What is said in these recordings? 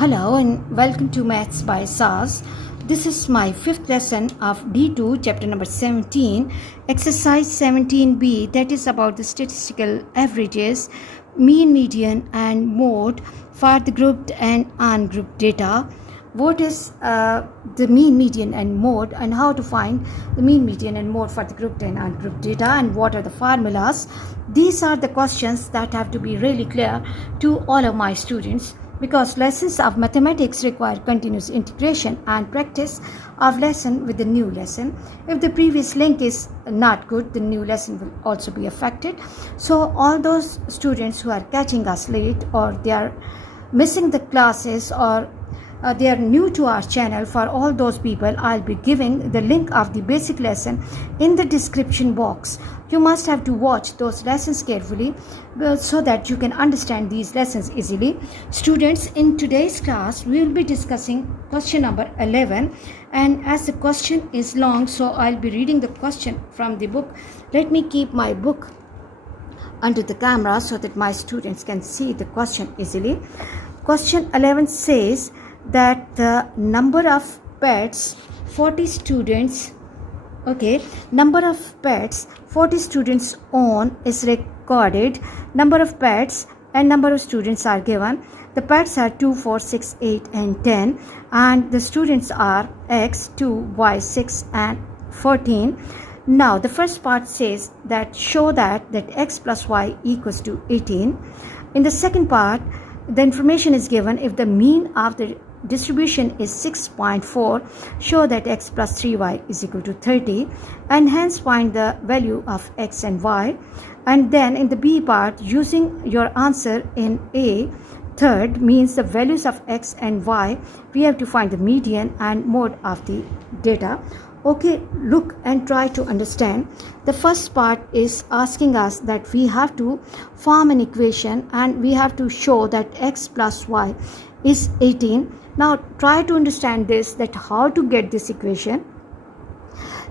Hello and welcome to Maths by SAS. This is my fifth lesson of D2, chapter number 17, exercise 17b, that is about the statistical averages, mean, median, and mode for the grouped and ungrouped data. What is the mean, median, and mode, and how to find the mean, median, and mode for the grouped and ungrouped data, and what are the formulas? These are the questions that have to be really clear to all of my students, because lessons of mathematics require continuous integration and practice of lesson with the new lesson. If the previous link is not good, the new lesson will also be affected. So all those students who are catching us late, or they are missing the classes, or they are new to our channel, for all those people I'll be giving the link of the basic lesson in the description box. You must have to watch those lessons carefully so that you can understand these lessons easily. Students, in today's class we will be discussing question number 11, and as the question is long, so I'll be reading the question from the book. Let me keep my book under the camera so that my students can see the question easily. Question 11 says that the number of pets 40 students number of pets 40 students own is recorded. Number of pets and number of students are given. The pets are 2, 4, 6, 8 and 10, and the students are x, 2, y, 6 and 14. Now the first part says that show that x plus y equals to 18. In the second part, the information is given. If the mean of the distribution is 6.4, show that x plus 3y is equal to 30, and hence find the value of x and y. And then in the B part, using your answer in A, third means the values of x and y, we have to find the median and mode of the data. Okay, look and try to understand. The first part is asking us that we have to form an equation and we have to show that x plus y is 18. Now try to understand this, that how to get this equation.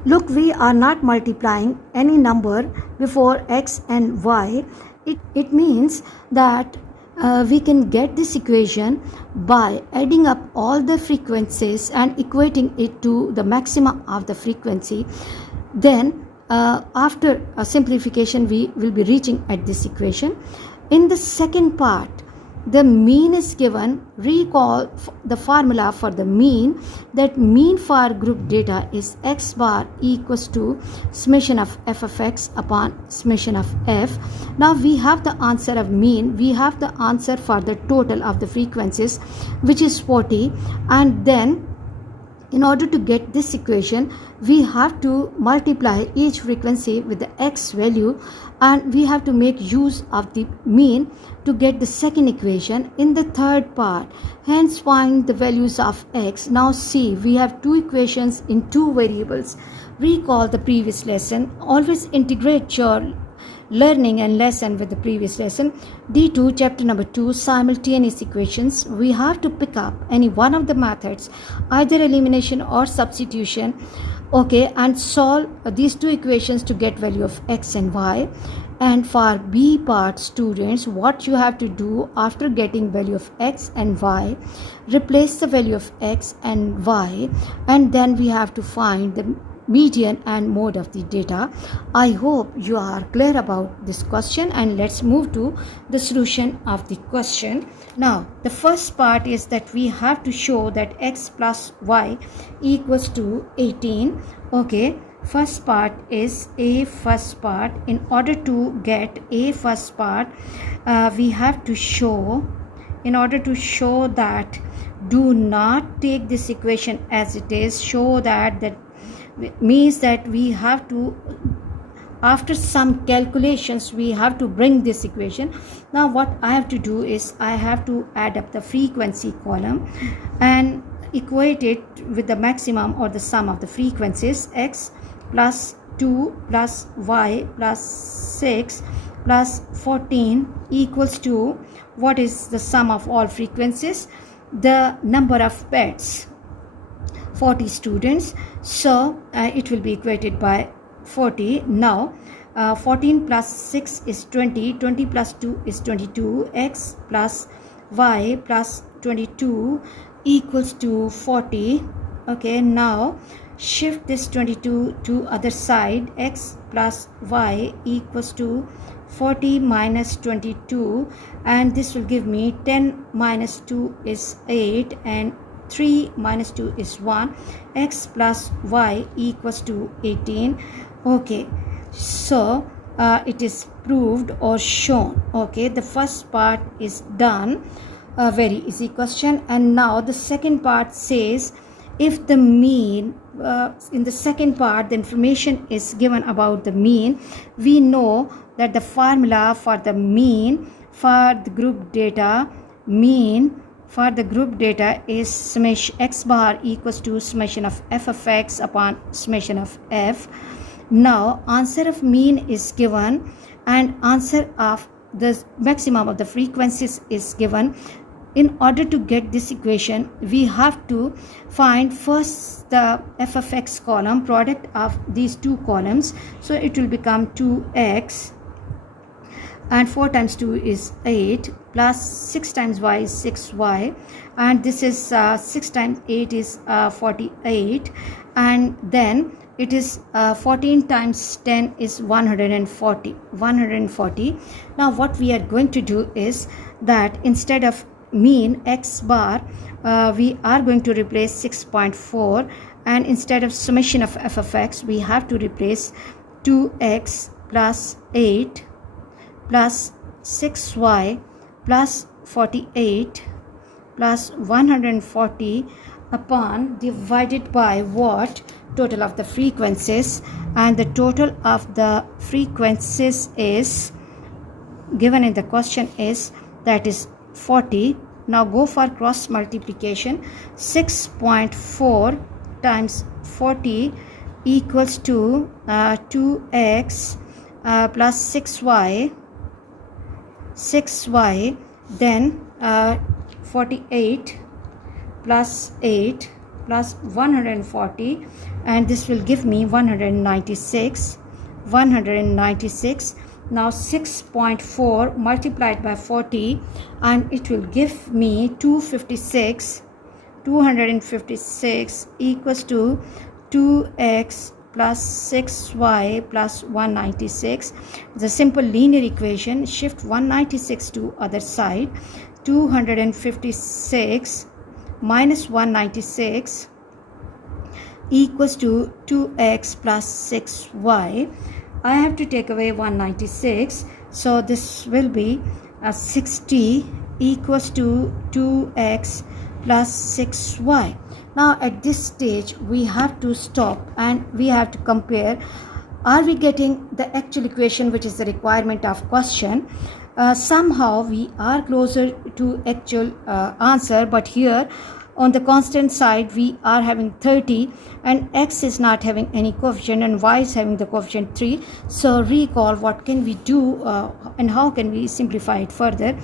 Look, we are not multiplying any number before x and y. It means that we can get this equation by adding up all the frequencies and equating it to the maximum of the frequency. Then after a simplification, we will be reaching at this equation. In the second part, the mean is given. Recall the formula for the mean. That mean for group data is x bar equals to summation of f of x upon summation of f. Now we have the answer of mean. We have the answer for the total of the frequencies, which is 40. And then in order to get this equation, we have to multiply each frequency with the x value, and we have to make use of the mean to get the second equation in the third part. Hence find the values of x. Now see, we have two equations in two variables. Recall the previous lesson. Always integrate your learning and lesson with the previous lesson. D2, chapter number 2, simultaneous equations. We have to pick up any one of the methods, either elimination or substitution, and solve these two equations to get value of x and y. And for B part, students, what you have to do after getting value of x and y, replace the value of x and y, and then we have to find the median and mode of the data. I hope you are clear about this question, and let's move to the solution of the question. Now the first part is that we have to show that x plus y equals to 18. First part is A first part. In order to get A first part, we have to show, in order to show that, do not take this equation as it is. Show that means that we have to, after some calculations, we have to bring this equation. Now what I have to do is I have to add up the frequency column and equate it with the maximum or the sum of the frequencies. X plus 2 plus y plus 6 plus 14 equals to, what is the sum of all frequencies? The number of pets, 40 students, so it will be equated by 40. Now 14 plus 6 is 20, 20 plus 2 is 22, x plus y plus 22 equals to 40. Okay, now shift this 22 to other side. X plus y equals to 40 minus 22, and this will give me 10 minus 2 is 8 and 3 minus 2 is 1. X plus y equals to 18. Okay, so it is proved or shown. Okay, the first part is done. A very easy question. And now the second part says, if the mean, in the second part the information is given about the mean, we know that the formula for the mean for the group data, mean for the group data is summation x bar equals to summation of f of x upon summation of f. Now answer of mean is given and answer of the maximum of the frequencies is given. In order to get this equation, we have to find first the f of x column, product of these two columns. So it will become 2x, and 4 times 2 is 8, plus 6 times y is 6y, and this is 6 times 8 is 48, and then it is 14 times 10 is 140. Now what we are going to do is that instead of mean x bar, we are going to replace 6.4, and instead of summation of f of x, we have to replace 2x plus 8 plus 6y plus 48 plus 140 upon divided by what? Total of the frequencies, and the total of the frequencies is given in the question is, that is 40. Now go for cross multiplication. 6.4 times 40 equals to 2x plus 6y, then 48 plus 8 plus 140, and this will give me 196. Now 6.4 multiplied by 40, and it will give me 256 equals to 2x plus 6y plus 196. It's a simple linear equation. Shift 196 to other side. 256 minus 196 equals to 2x plus 6y. I have to take away 196, so this will be 60 equals to 2x plus 6y. Now at this stage we have to stop and we have to compare. Are we getting the actual equation which is the requirement of question? Somehow we are closer to actual answer, but here on the constant side we are having 30 and x is not having any coefficient and y is having the coefficient 3. So recall what can we do and how can we simplify it further.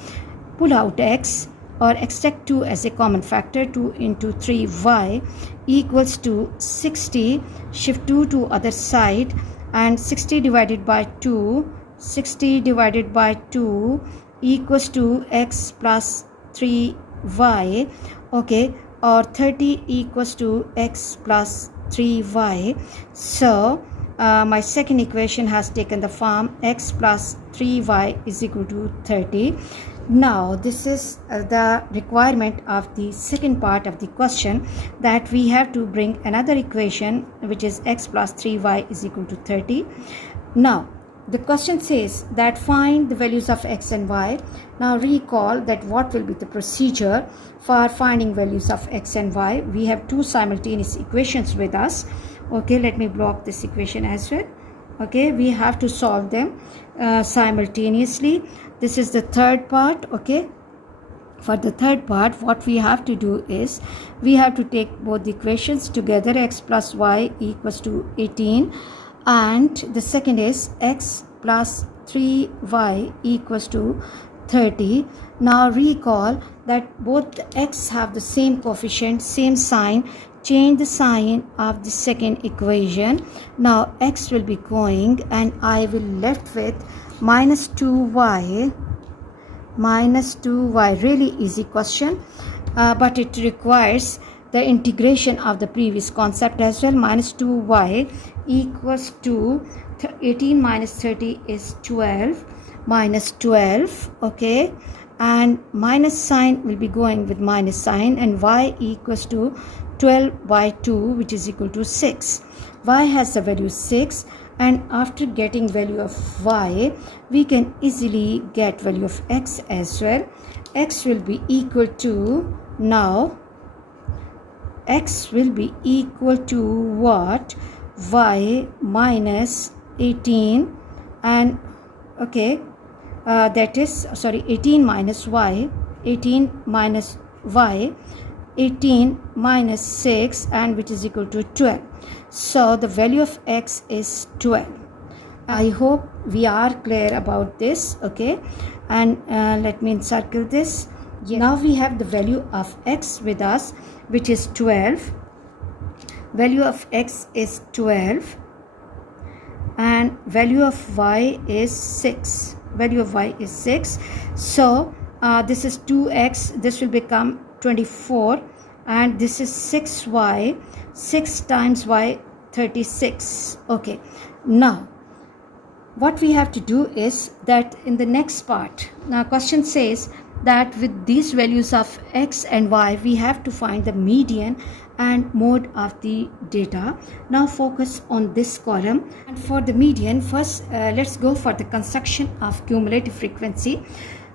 Pull out x or extract 2 as a common factor. 2 into 3y equals to 60. Shift 2 to other side, and 60 divided by 2 equals to x plus 3y. Okay, or 30 equals to x plus 3y. So my second equation has taken the form x plus 3y is equal to 30. Now this is the requirement of the second part of the question, that we have to bring another equation which is x plus 3y is equal to 30. Now the question says that find the values of x and y. Now recall that what will be the procedure for finding values of x and y. We have two simultaneous equations with us. Okay, let me block this equation as well. Okay, we have to solve them simultaneously. This is the third part. Okay, for the third part what we have to do is we have to take both the equations together. X plus y equals to 18, and the second is x plus 3y equals to 30. Now recall that both the x have the same coefficient, same sign. Change the sign of the second equation. Now x will be going and I will left with minus 2y. Really easy question. but it requires the integration of the previous concept as well. Minus 2y equals to 18 minus 30 is 12, minus 12, okay, and minus sign will be going with minus sign, and y equals to 12 by 2, which is equal to 6. Y has the value 6, and after getting value of y, we can easily get value of x as well. X will be equal to, now x will be equal to what? Y minus 18, and okay, that is, sorry, 18 minus y, 18 minus y, 18 minus 6, and which is equal to 12. So the value of x is 12. I hope we are clear about this, okay, and let me encircle this. Yes. Now we have the value of x with us, which is 12. Value of x is 12, and value of y is 6. Value of y is 6. So this is 2x, this will become 24, and this is 6y, 6 times y, 36. Okay, now what we have to do is that in the next part, now question says that with these values of x and y, we have to find the median and mode of the data. Now focus on this column, and for the median, first let's go for the construction of cumulative frequency.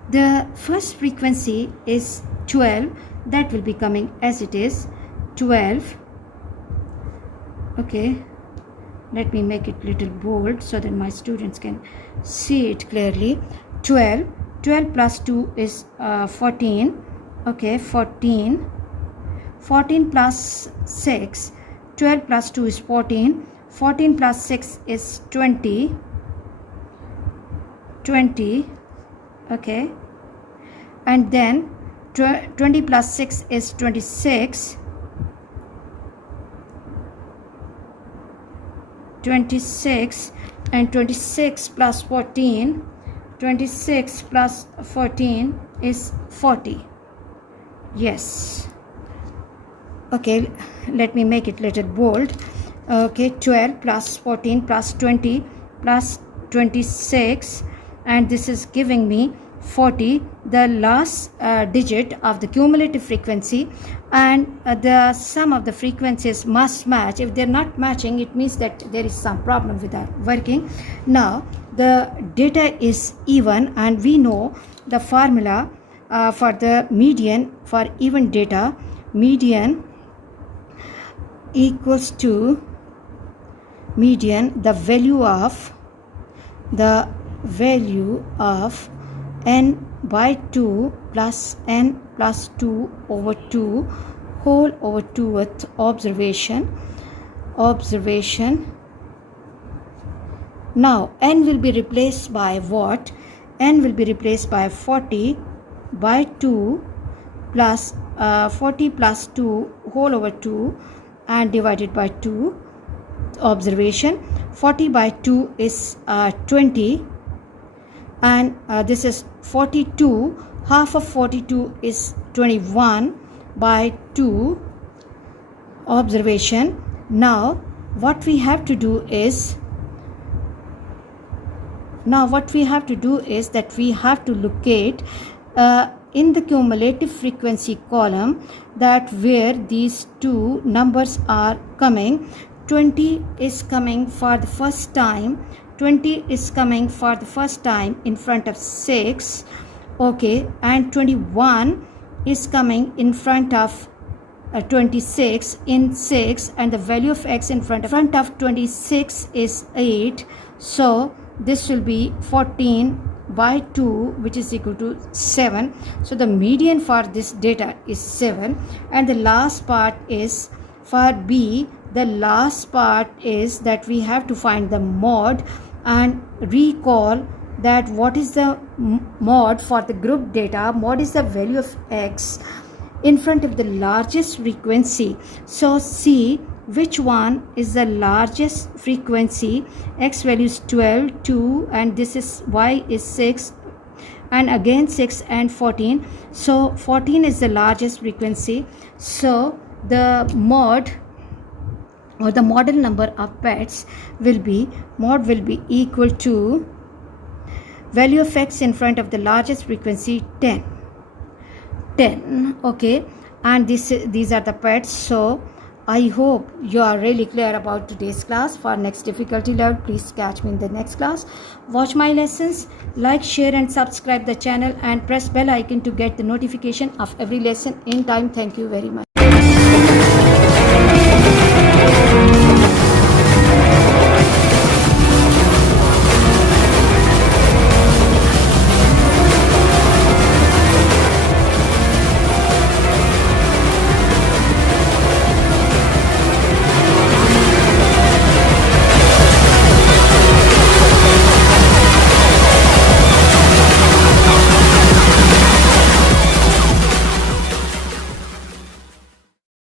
The first frequency is 12, that will be coming as it is 12. Okay, let me make it little bold so that my students can see it clearly. 12 plus 2 is 14. Okay, 14 plus 6, 12 plus 2 is 14, 14 plus 6 is 20, okay, and then 20 plus 6 is 26, 26, and 26 plus 14, 26 plus 14 is 40. Yes. Okay, let me make it little bold. Okay, 12 plus 14 plus 20 plus 26, and this is giving me 40, the last digit of the cumulative frequency, and the sum of the frequencies must match. If they're not matching, it means that there is some problem with that working. Now the data is even, and we know the formula for the median. For even data, median equals to median, the value of n by 2 plus n plus 2 over 2 whole over 2 with observation. Now n will be replaced by what? N will be replaced by 40 by 2 plus 40 plus 2 whole over 2 and divided by 2 observation. 40 by 2 is 20, and this is 42. Half of 42 is 21 by 2 observation. Now what we have to do is that we have to locate in the cumulative frequency column that where these two numbers are coming. 20 is coming for the first time. 20 is coming for the first time in front of 6. Okay, and 21 is coming in front of 26 in 6, and the value of x in front of 26 is 8. So this will be 14 by 2, which is equal to 7. So the median for this data is 7. And the last part is for B. The last part is that we have to find the mode and recall that what is the mode for the group data. Mode is the value of x in front of the largest frequency. So see which one is the largest frequency. X value is 12, 2, and this is y is 6, and again 6 and 14. So 14 is the largest frequency, so the mod or the model number of pets will be equal to value of x in front of the largest frequency 10. Okay, and these are the pets. So I hope you are really clear about today's class. For next difficulty level, please catch me in the next class. Watch my lessons, like, share and subscribe the channel, and press bell icon to get the notification of every lesson in time. Thank you very much.